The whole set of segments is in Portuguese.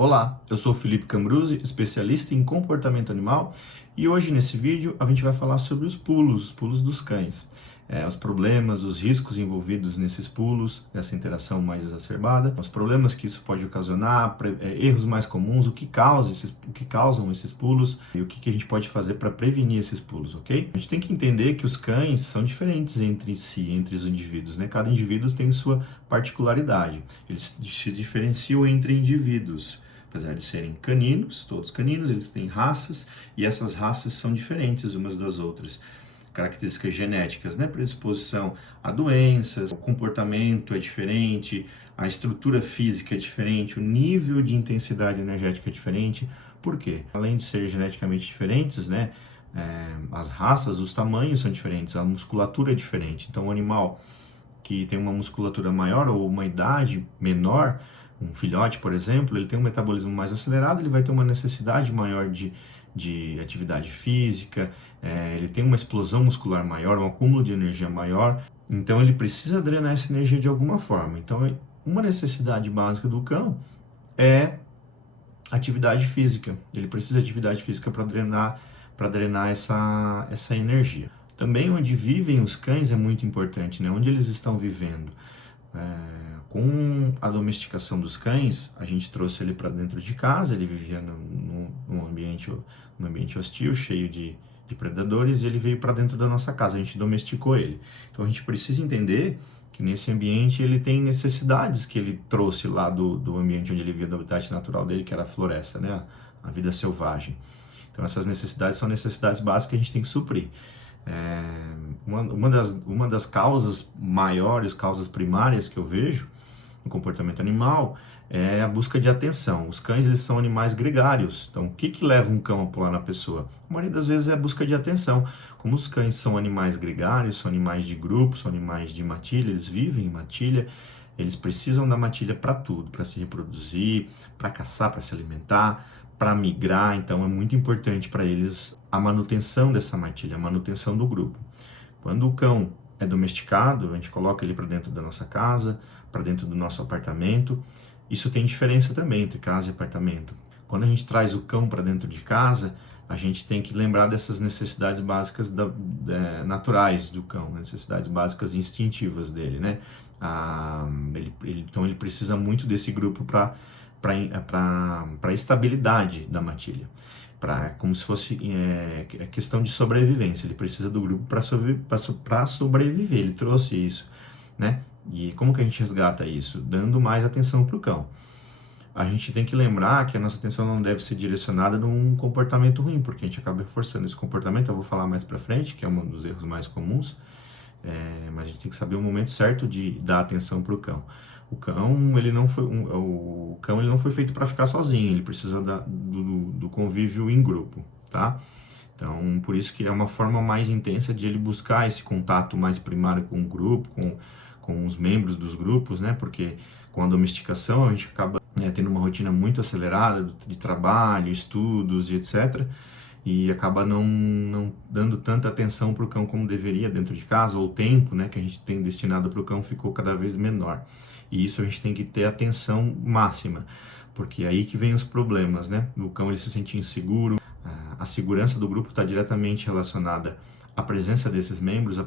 Olá, eu sou o Felipe Cambruzzi, especialista em comportamento animal, e hoje nesse vídeo a gente vai falar sobre os pulos dos cães, os problemas, os riscos envolvidos nesses pulos, essa interação mais exacerbada, os problemas que isso pode ocasionar, erros mais comuns, o que causam esses pulos e o que a gente pode fazer para prevenir esses pulos, ok? A gente tem que entender que os cães são diferentes entre si, entre os indivíduos, né? Cada indivíduo tem sua particularidade, eles se diferenciam entre indivíduos. Apesar de serem caninos, todos caninos, eles têm raças e essas raças são diferentes umas das outras. Características genéticas, né? Predisposição a doenças, o comportamento é diferente, a estrutura física é diferente, o nível de intensidade energética é diferente. Por quê? Além de ser geneticamente diferentes, né? As raças, os tamanhos são diferentes, a musculatura é diferente. Então, o animal que tem uma musculatura maior ou uma idade menor, um filhote, por exemplo, ele tem um metabolismo mais acelerado, ele vai ter uma necessidade maior de atividade física, ele tem uma explosão muscular maior, um acúmulo de energia maior, então ele precisa drenar essa energia de alguma forma. Então, uma necessidade básica do cão é atividade física, ele precisa de atividade física para drenar essa energia. Também onde vivem os cães é muito importante, né? Onde eles estão vivendo. Com a domesticação dos cães, a gente trouxe ele para dentro de casa, ele vivia num ambiente hostil, cheio de predadores, e ele veio para dentro da nossa casa, a gente domesticou ele. Então a gente precisa entender que nesse ambiente ele tem necessidades que ele trouxe lá do ambiente onde ele vivia, do habitat natural dele, que era a floresta, né? A vida selvagem. Então essas necessidades são necessidades básicas que a gente tem que suprir. Uma das causas maiores, causas primárias que eu vejo no comportamento animal é a busca de atenção. Os cães, eles são animais gregários. Então, o que leva um cão a pular na pessoa? A maioria das vezes é a busca de atenção. Como os cães são animais gregários, são animais de grupo, são animais de matilha, eles vivem em matilha, eles precisam da matilha para tudo, para se reproduzir, para caçar, para se alimentar, para migrar. Então, é muito importante para eles a manutenção dessa matilha, a manutenção do grupo. Quando o cão é domesticado, a gente coloca ele para dentro da nossa casa, para dentro do nosso apartamento. Isso tem diferença também entre casa e apartamento. Quando a gente traz o cão para dentro de casa, a gente tem que lembrar dessas necessidades básicas naturais do cão, necessidades básicas instintivas dele, né? Então ele precisa muito desse grupo para a estabilidade da matilha. Como se fosse questão de sobrevivência, ele precisa do grupo para sobreviver, ele trouxe isso, né? E como que a gente resgata isso? Dando mais atenção para o cão. A gente tem que lembrar que a nossa atenção não deve ser direcionada num comportamento ruim, porque a gente acaba reforçando esse comportamento, eu vou falar mais para frente, que é um dos erros mais comuns, mas a gente tem que saber o momento certo de dar atenção para o cão. O cão ele não foi feito para ficar sozinho, ele precisa do convívio em grupo, tá? Então, por isso que é uma forma mais intensa de ele buscar esse contato mais primário com o grupo, com os membros dos grupos, né? Porque com a domesticação a gente acaba tendo uma rotina muito acelerada de trabalho, estudos e etc., e acaba não dando tanta atenção para o cão como deveria dentro de casa, ou o tempo, né, que a gente tem destinado para o cão ficou cada vez menor. E isso a gente tem que ter atenção máxima, porque é aí que vem os problemas, né? O cão ele se sente inseguro, a segurança do grupo está diretamente relacionada à presença desses membros,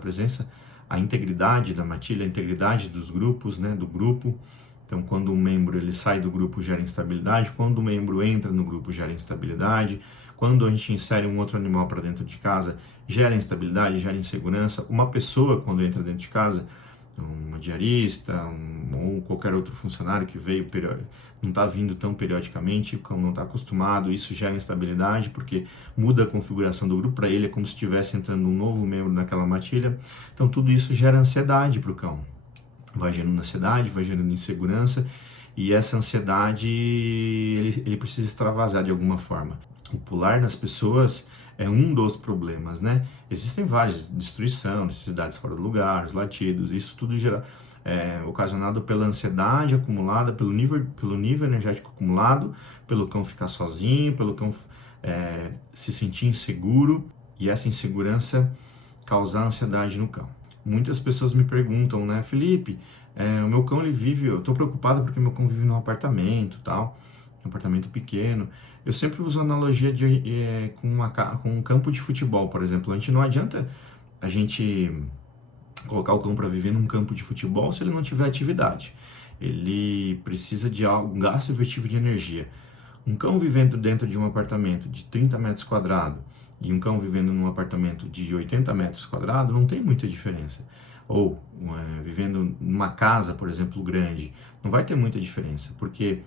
à integridade da matilha, a integridade dos grupos, né, do grupo. Então, quando um membro ele sai do grupo, gera instabilidade. Quando um membro entra no grupo, gera instabilidade. Quando a gente insere um outro animal para dentro de casa, gera instabilidade, gera insegurança. Uma pessoa, quando entra dentro de casa, uma diarista ou qualquer outro funcionário que veio, não está vindo tão periodicamente, o cão não está acostumado, isso gera instabilidade, porque muda a configuração do grupo, para ele é como se estivesse entrando um novo membro naquela matilha. Então, tudo isso gera ansiedade para o cão. Vai gerando ansiedade, vai gerando insegurança, e essa ansiedade ele precisa extravasar de alguma forma. O pular nas pessoas é um dos problemas, né? Existem vários, destruição, necessidades fora do lugar, os latidos, isso tudo ocasionado pela ansiedade acumulada, pelo nível energético acumulado, pelo cão ficar sozinho, pelo cão se sentir inseguro, e essa insegurança causar ansiedade no cão. Muitas pessoas me perguntam, né, Felipe, o meu cão ele vive, eu estou preocupado porque meu cão vive num apartamento e tal, um apartamento pequeno. Eu sempre uso a analogia com um campo de futebol, por exemplo. Não adianta a gente colocar o cão para viver num campo de futebol se ele não tiver atividade. Ele precisa de um gasto efetivo de energia. Um cão vivendo dentro de um apartamento de 30 metros quadrados e um cão vivendo num apartamento de 80 metros quadrados não tem muita diferença. Ou vivendo numa casa, por exemplo, grande, não vai ter muita diferença, porque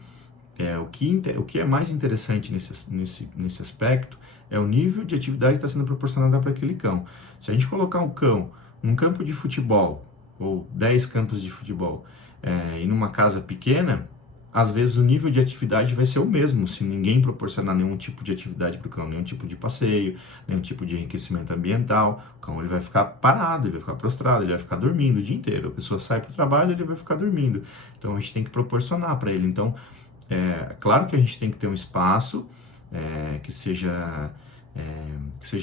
o que é mais interessante nesse aspecto é o nível de atividade que está sendo proporcionada para aquele cão. Se a gente colocar um cão num campo de futebol, ou 10 campos de futebol, e numa casa pequena, às vezes o nível de atividade vai ser o mesmo, se ninguém proporcionar nenhum tipo de atividade para o cão, nenhum tipo de passeio, nenhum tipo de enriquecimento ambiental. O cão ele vai ficar parado, ele vai ficar prostrado, ele vai ficar dormindo o dia inteiro. A pessoa sai para o trabalho, ele vai ficar dormindo. Então a gente tem que proporcionar para ele. Então, claro que a gente tem que ter um espaço que seja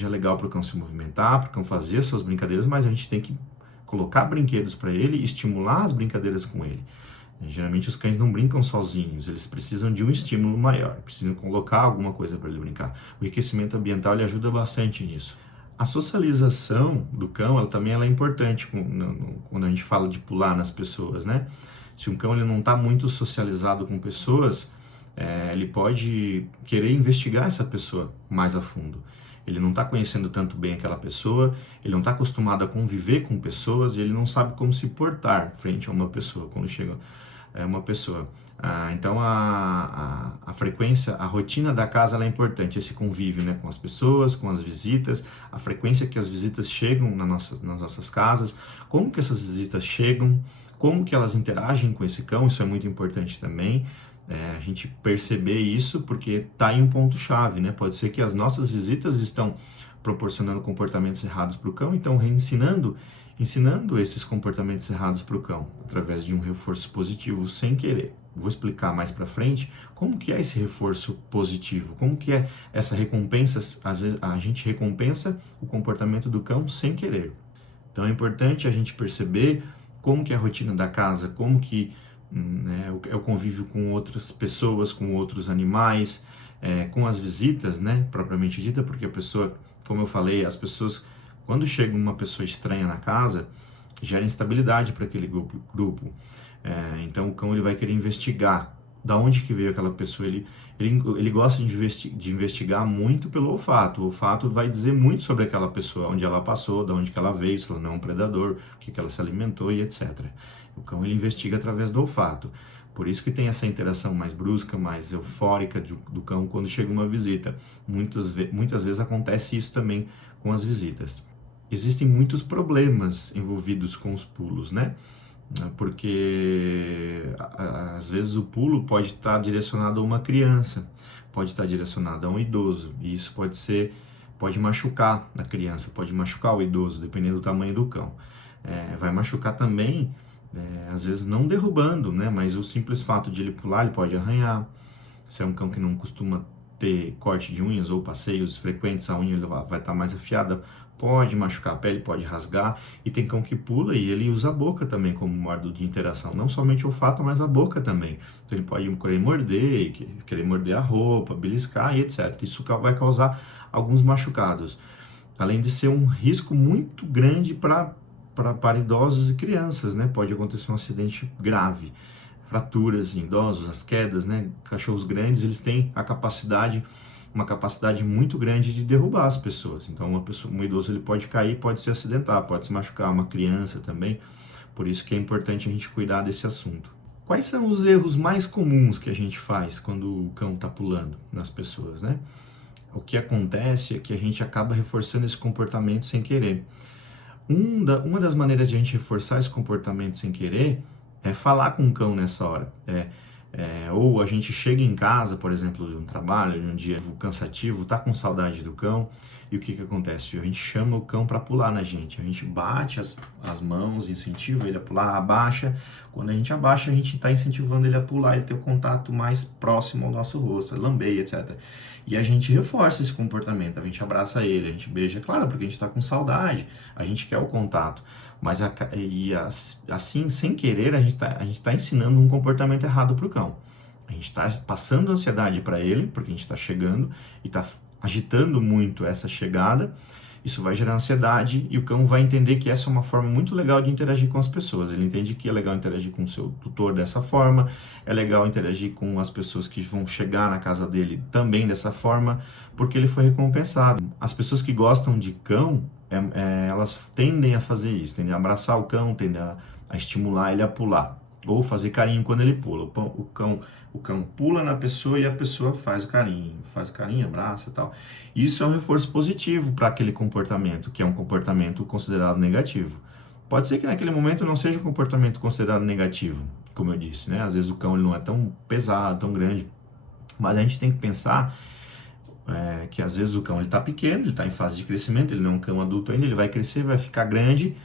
legal para o cão se movimentar, para o cão fazer suas brincadeiras, mas a gente tem que colocar brinquedos para ele e estimular as brincadeiras com ele. Geralmente os cães não brincam sozinhos, eles precisam de um estímulo maior, precisam colocar alguma coisa para ele brincar. O enriquecimento ambiental ele ajuda bastante nisso. A socialização do cão ela é importante quando a gente fala de pular nas pessoas, né? Se um cão ele não está muito socializado com pessoas, ele pode querer investigar essa pessoa mais a fundo. Ele não está conhecendo tanto bem aquela pessoa, ele não está acostumado a conviver com pessoas e ele não sabe como se portar frente a uma pessoa, quando chega uma pessoa. Então a frequência, a rotina da casa ela é importante, esse convívio, né, com as pessoas, com as visitas, a frequência que as visitas chegam nas nossas casas, como que essas visitas chegam, como que elas interagem com esse cão, isso é muito importante também. A gente perceber isso porque está em um ponto-chave, né? Pode ser que as nossas visitas estão proporcionando comportamentos errados para o cão, então ensinando esses comportamentos errados para o cão, através de um reforço positivo sem querer. Vou explicar mais para frente como que é esse reforço positivo, como que é essa recompensa, às vezes a gente recompensa o comportamento do cão sem querer. Então é importante a gente perceber como que é a rotina da casa, como que é o convívio com outras pessoas, com outros animais, com as visitas, né, propriamente dita, porque a pessoa, como eu falei, as pessoas, quando chega uma pessoa estranha na casa, gera instabilidade para aquele grupo. Então o cão ele vai querer investigar da onde que veio aquela pessoa. Ele gosta de investigar muito pelo olfato. O olfato vai dizer muito sobre aquela pessoa, onde ela passou, de onde que ela veio, se ela não é um predador, o que ela se alimentou e etc. O cão ele investiga através do olfato. Por isso que tem essa interação mais brusca, mais eufórica do cão quando chega uma visita. Muitas vezes acontece isso também com as visitas. Existem muitos problemas envolvidos com os pulos, né? Porque às vezes o pulo pode estar direcionado a uma criança, pode estar direcionado a um idoso, e isso pode machucar a criança, pode machucar o idoso, dependendo do tamanho do cão. Vai machucar também, às vezes não derrubando, né? Mas o simples fato de ele pular, ele pode arranhar. Se é um cão que não costuma ter corte de unhas ou passeios frequentes, a unha vai estar mais afiada, pode machucar a pele, pode rasgar. E tem cão que pula e ele usa a boca também como modo de interação, não somente o olfato, mas a boca também. Então ele pode querer morder a roupa, beliscar e etc. Isso vai causar alguns machucados, além de ser um risco muito grande para idosos e crianças, né? Pode acontecer um acidente grave, fraturas em idosos, as quedas, né? Cachorros grandes, eles têm uma capacidade muito grande de derrubar as pessoas. Então um idoso ele pode cair, pode se acidentar, pode se machucar, uma criança também. Por isso que é importante a gente cuidar desse assunto. Quais são os erros mais comuns que a gente faz quando o cão está pulando nas pessoas, né? O que acontece é que a gente acaba reforçando esse comportamento sem querer. Uma das maneiras de a gente reforçar esse comportamento sem querer é falar com o cão nessa hora. Ou a gente chega em casa, por exemplo, de um trabalho, de um dia cansativo, tá com saudade do cão, e o que acontece? A gente chama o cão para pular na gente, a gente bate as mãos, incentiva ele a pular, abaixa. Quando a gente abaixa, a gente está incentivando ele a pular, ele ter o contato mais próximo ao nosso rosto, lambeia, etc. E a gente reforça esse comportamento, a gente abraça ele, a gente beija, claro, porque a gente está com saudade, a gente quer o contato, mas assim, sem querer, a gente tá ensinando um comportamento errado para o cão. A gente está passando ansiedade para ele, porque a gente está chegando e está agitando muito essa chegada. Isso vai gerar ansiedade e o cão vai entender que essa é uma forma muito legal de interagir com as pessoas. Ele entende que é legal interagir com o seu tutor dessa forma, é legal interagir com as pessoas que vão chegar na casa dele também dessa forma, porque ele foi recompensado. As pessoas que gostam de cão, elas tendem a fazer isso, tendem a abraçar o cão, tendem a estimular ele a pular, ou fazer carinho quando ele pula. O cão pula na pessoa e a pessoa faz o carinho, abraça e tal. Isso é um reforço positivo para aquele comportamento, que é um comportamento considerado negativo. Pode ser que naquele momento não seja um comportamento considerado negativo, como eu disse, né? Às vezes o cão ele não é tão pesado, tão grande, mas a gente tem que pensar que às vezes o cão está pequeno, ele está em fase de crescimento, ele não é um cão adulto ainda, ele vai crescer, vai ficar grande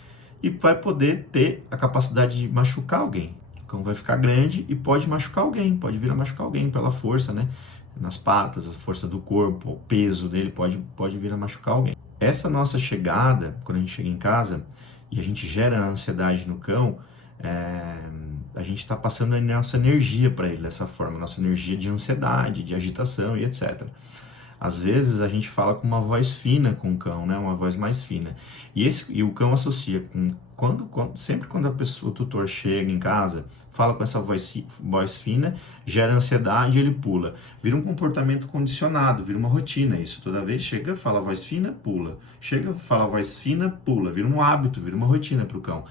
e vai poder ter a capacidade de machucar alguém. O cão vai ficar grande e pode machucar alguém, pode vir a machucar alguém pela força, né? Nas patas, a força do corpo, o peso dele pode vir a machucar alguém. Essa nossa chegada, quando a gente chega em casa e a gente gera ansiedade no cão, a gente está passando a nossa energia para ele dessa forma, nossa energia de ansiedade, de agitação e etc. Às vezes a gente fala com uma voz fina com o cão, né? Uma voz mais fina. E o cão associa com sempre quando o tutor chega em casa, fala com essa voz fina, gera ansiedade, ele pula. Vira um comportamento condicionado, vira uma rotina isso. Toda vez chega, fala voz fina, pula. Chega, fala voz fina, pula. Vira um hábito, vira uma rotina para o cão.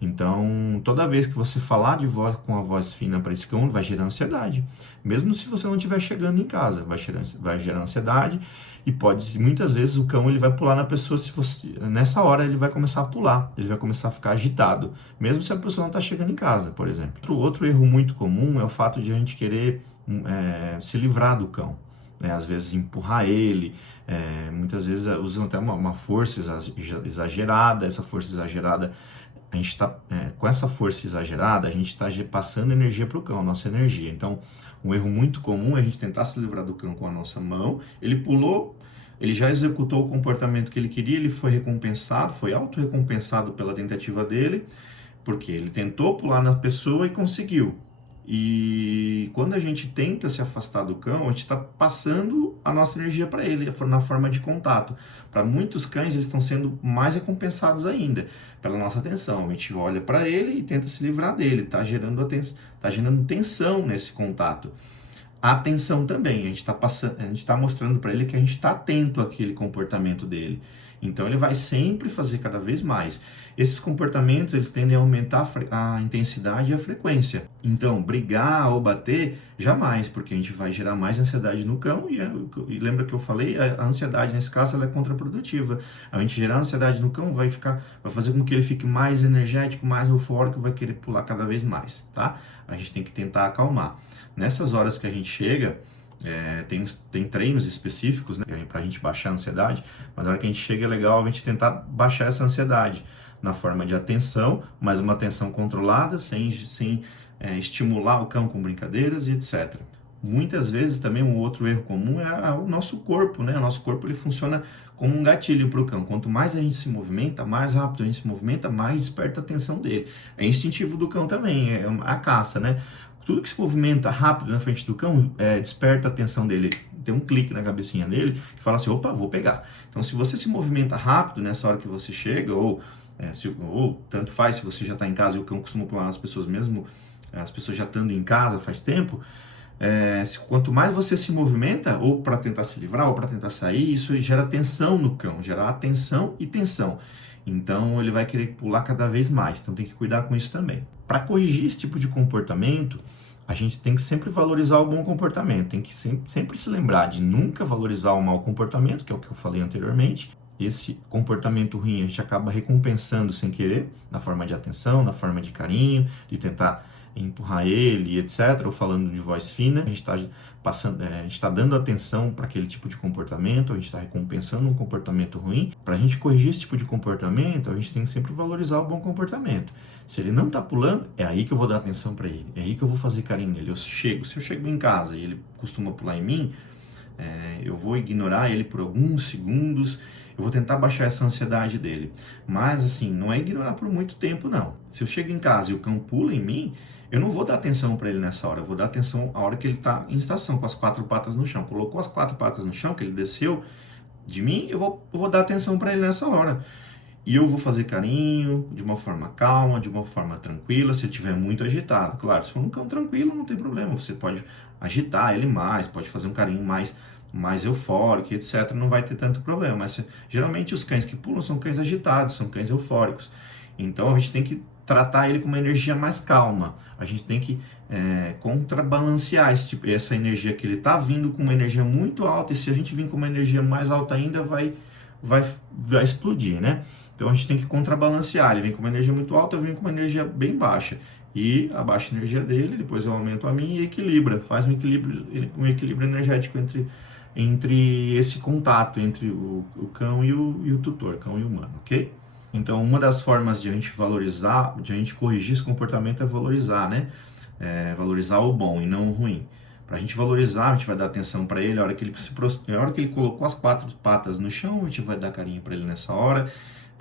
Então, toda vez que você falar com a voz fina para esse cão, vai gerar ansiedade. Mesmo se você não estiver chegando em casa, vai gerar ansiedade e muitas vezes o cão ele vai pular na pessoa, nessa hora ele vai começar a pular, ele vai começar a ficar agitado, mesmo se a pessoa não está chegando em casa, por exemplo. Outro erro muito comum é o fato de a gente querer se livrar do cão. Às vezes empurrar ele, muitas vezes usam até uma força exagerada, essa força exagerada a gente está com essa força exagerada, a gente está passando energia para o cão, a nossa energia. Então, um erro muito comum é a gente tentar se livrar do cão com a nossa mão. Ele pulou, ele já executou o comportamento que ele queria, ele foi recompensado, foi auto-recompensado pela tentativa dele, porque ele tentou pular na pessoa e conseguiu. E quando a gente tenta se afastar do cão, a gente está passando a nossa energia para ele, na forma de contato. Para muitos cães, eles estão sendo mais recompensados ainda pela nossa atenção. A gente olha para ele e tenta se livrar dele, está gerando tensão nesse contato. A atenção também, a gente está mostrando para ele que a gente está atento àquele comportamento dele. Então ele vai sempre fazer cada vez mais. Esses comportamentos eles tendem a aumentar a intensidade e a frequência. Então brigar ou bater, jamais, porque a gente vai gerar mais ansiedade no cão e lembra que eu falei, a ansiedade nesse caso ela é contraprodutiva. A gente gerar ansiedade no cão vai fazer com que ele fique mais energético, mais eufórico, vai querer pular cada vez mais, tá? A gente tem que tentar acalmar. Nessas horas que a gente chega, tem treinos específicos, né, para a gente baixar a ansiedade, mas na hora que a gente chega é legal a gente tentar baixar essa ansiedade na forma de atenção, mas uma atenção controlada, sem estimular o cão com brincadeiras e etc. Muitas vezes também um outro erro comum é o nosso corpo, né? O nosso corpo ele funciona como um gatilho para o cão. Quanto mais a gente se movimenta, mais rápido a gente se movimenta, mais desperta a atenção dele. É instintivo do cão também, é a caça, né? Tudo que se movimenta rápido na frente do cão desperta a atenção dele. Tem um clique na cabecinha dele que fala assim, opa, vou pegar. Então, se você se movimenta rápido nessa hora que você chega, ou tanto faz se você já está em casa e o cão costuma pular nas pessoas mesmo, as pessoas já estando em casa faz tempo, quanto mais você se movimenta, ou para tentar se livrar, ou para tentar sair, isso gera tensão no cão, gera atenção e tensão. Então ele vai querer pular cada vez mais, então tem que cuidar com isso também. Para corrigir esse tipo de comportamento, a gente tem que sempre valorizar o bom comportamento, tem que sempre se lembrar de nunca valorizar o mau comportamento, que é o que eu falei anteriormente. Esse comportamento ruim a gente acaba recompensando sem querer, na forma de atenção, na forma de carinho, de tentar empurrar ele, etc., ou falando de voz fina. A gente está dando atenção para aquele tipo de comportamento, a gente está recompensando um comportamento ruim. Para a gente corrigir esse tipo de comportamento, a gente tem que sempre valorizar o bom comportamento. Se ele não está pulando, é aí que eu vou dar atenção para ele, é aí que eu vou fazer carinho nele. Se eu chego em casa e ele costuma pular em mim, eu vou ignorar ele por alguns segundos, eu vou tentar baixar essa ansiedade dele. Mas assim, não é ignorar por muito tempo não. Se eu chego em casa e o cão pula em mim, eu não vou dar atenção para ele nessa hora, eu vou dar atenção a hora que ele está em estação, com as 4 patas no chão. Colocou as 4 patas no chão, que ele desceu de mim, eu vou dar atenção para ele nessa hora. E eu vou fazer carinho de uma forma calma, de uma forma tranquila, se ele estiver muito agitado. Claro, se for um cão tranquilo, não tem problema. Você pode agitar ele mais, pode fazer um carinho mais eufórico, etc. Não vai ter tanto problema. Mas geralmente os cães que pulam são cães agitados, são cães eufóricos. Então a gente tem que tratar ele com uma energia mais calma. A gente tem que contrabalancear essa energia que ele está vindo com uma energia muito alta. E se a gente vir com uma energia mais alta ainda, vai explodir, né? Então a gente tem que contrabalancear. Ele vem com uma energia muito alta, eu venho com uma energia bem baixa. E abaixa a energia dele, depois eu aumento a minha e equilibra. Faz um equilíbrio energético entre esse contato, entre o cão e o tutor, cão e o humano, ok? Então uma das formas de a gente valorizar, de a gente corrigir esse comportamento é valorizar, né? Valorizar o bom e não o ruim. Para a gente valorizar, a gente vai dar atenção para ele, a hora que ele colocou as 4 patas no chão, a gente vai dar carinho para ele nessa hora.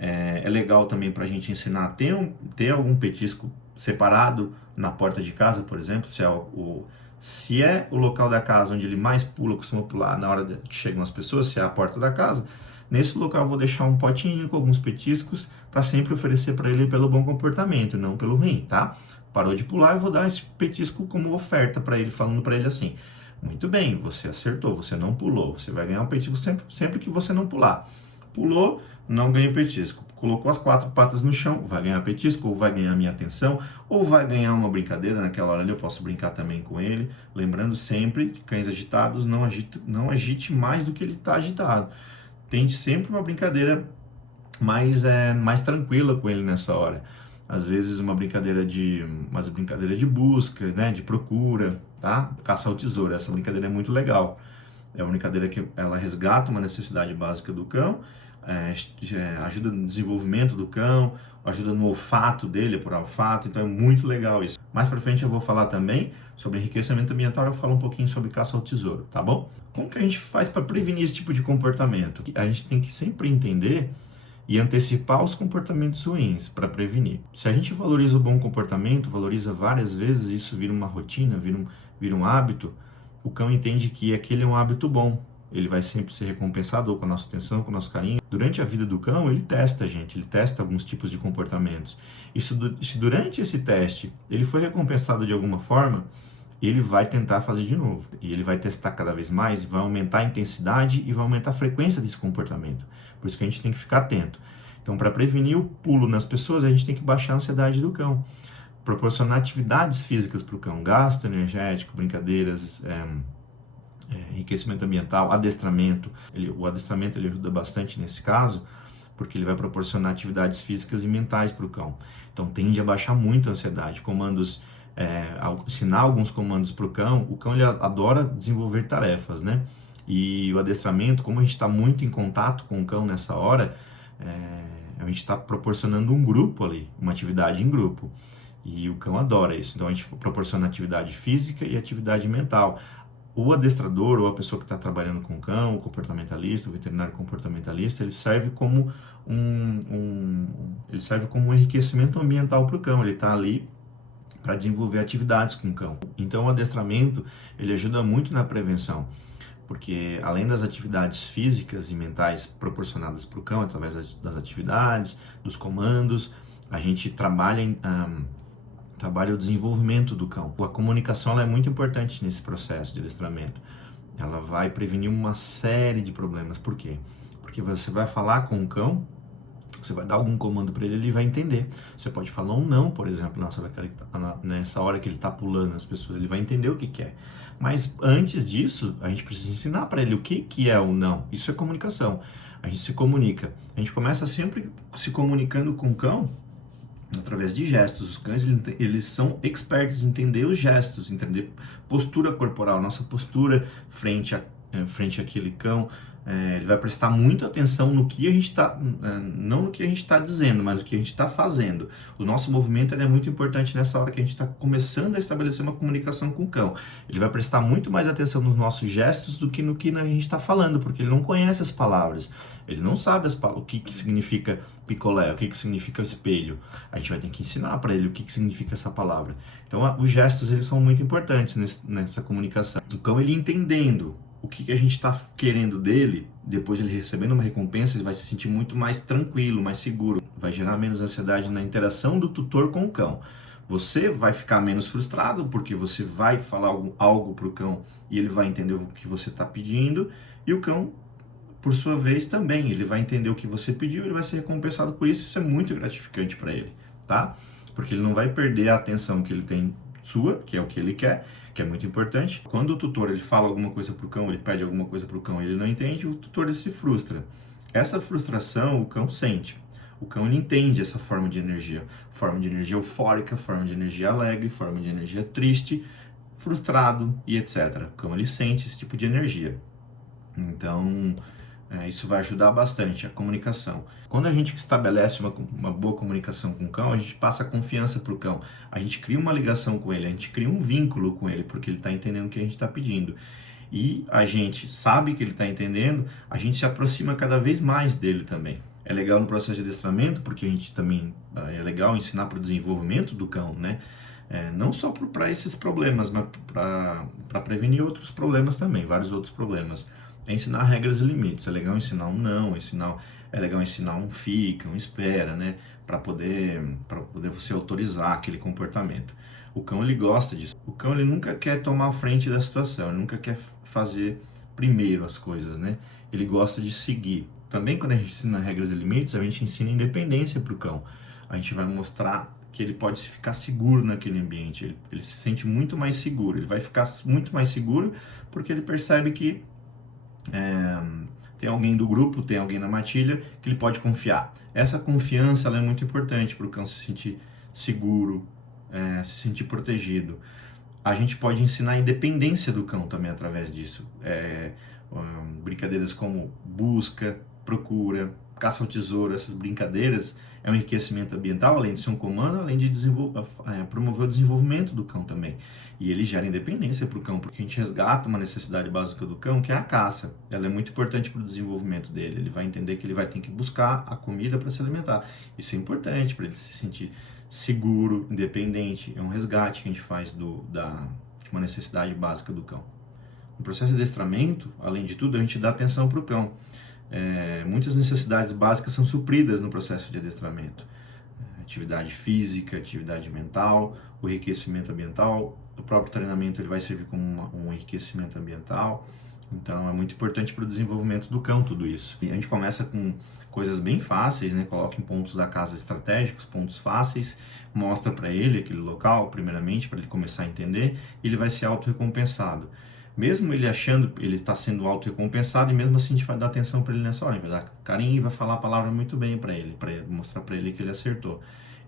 É legal também para a gente ensinar a ter algum petisco separado na porta de casa, por exemplo, se é o local da casa onde ele mais pula, costuma pular na hora que chegam as pessoas, se é a porta da casa, nesse local eu vou deixar um potinho com alguns petiscos para sempre oferecer para ele pelo bom comportamento, não pelo ruim, tá? Parou de pular, eu vou dar esse petisco como oferta para ele, falando para ele assim: muito bem, você acertou, você não pulou, você vai ganhar um petisco sempre que você não pular. Pulou, não ganha petisco. Colocou as 4 patas no chão, vai ganhar petisco, ou vai ganhar minha atenção, ou vai ganhar uma brincadeira. Naquela hora ali eu posso brincar também com ele. Lembrando sempre que cães agitados não agite mais do que ele está agitado. Tente sempre uma brincadeira mais tranquila com ele nessa hora. Às vezes uma brincadeira de busca, né, de procura, tá? Caça ao tesouro. Essa brincadeira é muito legal. É uma brincadeira que ela resgata uma necessidade básica do cão, ajuda no desenvolvimento do cão, ajuda no olfato dele, por olfato, então é muito legal isso. Mais pra frente eu vou falar também sobre enriquecimento ambiental, eu falo um pouquinho sobre caça ao tesouro, tá bom? Como que a gente faz para prevenir esse tipo de comportamento? A gente tem que sempre entender e antecipar os comportamentos ruins para prevenir. Se a gente valoriza o bom comportamento, valoriza várias vezes, isso vira uma rotina, vira um hábito, o cão entende que aquele é um hábito bom. Ele vai sempre ser recompensado com a nossa atenção, com o nosso carinho. Durante a vida do cão, ele testa alguns tipos de comportamentos. Se durante esse teste ele foi recompensado de alguma forma, ele vai tentar fazer de novo. E ele vai testar cada vez mais, vai aumentar a intensidade e vai aumentar a frequência desse comportamento. Por isso que a gente tem que ficar atento. Então, para prevenir o pulo nas pessoas, a gente tem que baixar a ansiedade do cão. Proporcionar atividades físicas para o cão, gasto energético, brincadeiras, enriquecimento ambiental, adestramento. O adestramento ele ajuda bastante nesse caso, porque ele vai proporcionar atividades físicas e mentais para o cão. Então tende a baixar muito a ansiedade. Ensinar alguns comandos para o cão ele adora desenvolver tarefas, né? E o adestramento, como a gente está muito em contato com o cão nessa hora, a gente está proporcionando um grupo ali, uma atividade em grupo. E o cão adora isso. Então a gente proporciona atividade física e atividade mental. O adestrador ou a pessoa que está trabalhando com o cão, o comportamentalista, o veterinário comportamentalista, ele serve como um enriquecimento ambiental para o cão. Ele está ali para desenvolver atividades com o cão. Então o adestramento ele ajuda muito na prevenção, porque além das atividades físicas e mentais proporcionadas para o cão, através das atividades, dos comandos, a gente trabalha o desenvolvimento do cão. A comunicação ela é muito importante nesse processo de adestramento. Ela vai prevenir uma série de problemas. Por quê? Porque você vai falar com o cão, você vai dar algum comando para ele, ele vai entender. Você pode falar um não, por exemplo, nessa hora que ele está pulando as pessoas, ele vai entender o que quer. Mas antes disso, a gente precisa ensinar para ele o que é o não. Isso é comunicação. A gente se comunica. A gente começa sempre se comunicando com o cão através de gestos. Os cães eles são expertos em entender os gestos, entender postura corporal, nossa postura frente frente àquele cão, ele vai prestar muita atenção no que a gente está, não no que a gente está dizendo, mas no que a gente está fazendo. O nosso movimento ele é muito importante nessa hora que a gente está começando a estabelecer uma comunicação com o cão. Ele vai prestar muito mais atenção nos nossos gestos do que no que a gente está falando, porque ele não conhece as palavras. Ele não sabe o que significa picolé, o que significa espelho. A gente vai ter que ensinar para ele o que significa essa palavra. Então, os gestos eles são muito importantes nessa comunicação. O cão ele entendendo o que a gente está querendo dele, depois ele recebendo uma recompensa, ele vai se sentir muito mais tranquilo, mais seguro. Vai gerar menos ansiedade na interação do tutor com o cão. Você vai ficar menos frustrado, porque você vai falar algo para o cão e ele vai entender o que você está pedindo. E o cão, por sua vez, também. Ele vai entender o que você pediu, ele vai ser recompensado por isso. Isso é muito gratificante para ele, tá? Porque ele não vai perder a atenção que ele tem sua, que é o que ele quer, que é muito importante. Quando o tutor ele fala alguma coisa pro cão, ele pede alguma coisa pro cão e ele não entende, o tutor ele se frustra. Essa frustração o cão sente. O cão ele entende essa forma de energia eufórica, forma de energia alegre, forma de energia triste, frustrado e etc. O cão ele sente esse tipo de energia. Então, isso vai ajudar bastante a comunicação. Quando a gente estabelece uma boa comunicação com o cão, a gente passa confiança para o cão. A gente cria uma ligação com ele, a gente cria um vínculo com ele, porque ele está entendendo o que a gente está pedindo. E a gente sabe que ele está entendendo, a gente se aproxima cada vez mais dele também. É legal no processo de adestramento, porque a gente também é legal ensinar para o desenvolvimento do cão, né? Não só para esses problemas, mas para prevenir outros problemas também, vários outros problemas. É ensinar regras e limites. É legal ensinar um não, é legal ensinar um fica, um espera, né? Para poder você autorizar aquele comportamento. O cão ele gosta disso. O cão ele nunca quer tomar a frente da situação, ele nunca quer fazer primeiro as coisas, né? Ele gosta de seguir. Também quando a gente ensina regras e limites, a gente ensina independência para o cão. A gente vai mostrar que ele pode ficar seguro naquele ambiente. Ele se sente muito mais seguro. Ele vai ficar muito mais seguro porque ele percebe que tem alguém do grupo, tem alguém na matilha que ele pode confiar. Essa confiança ela é muito importante para o cão se sentir seguro, se sentir protegido. A gente pode ensinar a independência do cão também através disso. Brincadeiras como busca, procura, caça ao tesouro, essas brincadeiras é um enriquecimento ambiental, além de ser um comando, além de promover o desenvolvimento do cão também. E ele gera independência para o cão, porque a gente resgata uma necessidade básica do cão, que é a caça. Ela é muito importante para o desenvolvimento dele. Ele vai entender que ele vai ter que buscar a comida para se alimentar. Isso é importante para ele se sentir seguro, independente. É um resgate que a gente faz de uma necessidade básica do cão. No processo de adestramento, além de tudo, a gente dá atenção para o cão. Muitas necessidades básicas são supridas no processo de adestramento. Atividade física, atividade mental, o enriquecimento ambiental. O próprio treinamento ele vai servir como um enriquecimento ambiental. Então é muito importante para o desenvolvimento do cão tudo isso. E a gente começa com coisas bem fáceis, né? Coloca em pontos da casa estratégicos, pontos fáceis, mostra para ele aquele local, primeiramente, para ele começar a entender, e ele vai ser autorrecompensado. Mesmo ele achando que ele está sendo autorrecompensado, e mesmo assim a gente vai dar atenção para ele nessa hora, a gente vai dar carinho e vai falar a palavra muito bem para ele, mostrar para ele que ele acertou.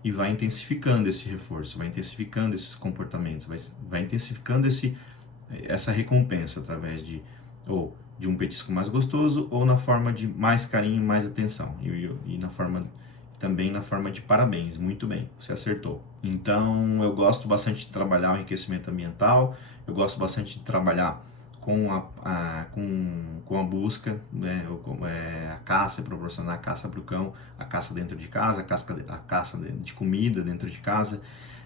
E vai intensificando esse reforço, vai intensificando esses comportamentos, vai intensificando essa recompensa através de um petisco mais gostoso ou na forma de mais carinho, mais atenção. E também na forma de parabéns, muito bem, você acertou. Então eu gosto bastante de trabalhar o enriquecimento ambiental, eu gosto bastante de trabalhar com a busca, né? A caça, proporcionar a caça para o cão, a caça dentro de casa, a caça de comida dentro de casa.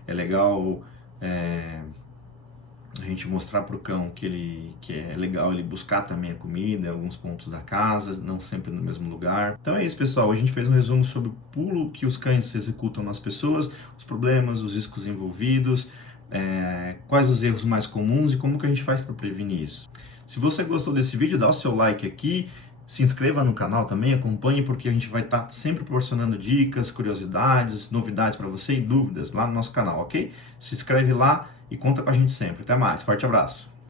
É legal a gente mostrar para o cão que é legal ele buscar também a comida em alguns pontos da casa, não sempre no mesmo lugar. Então é isso, pessoal. Hoje a gente fez um resumo sobre o pulo que os cães executam nas pessoas, os problemas, os riscos envolvidos, quais os erros mais comuns e como que a gente faz para prevenir isso. Se você gostou desse vídeo, dá o seu like aqui, se inscreva no canal também, acompanhe, porque a gente vai estar sempre proporcionando dicas, curiosidades, novidades para você e dúvidas lá no nosso canal, ok? Se inscreve lá e conta com a gente sempre. Até mais, forte abraço!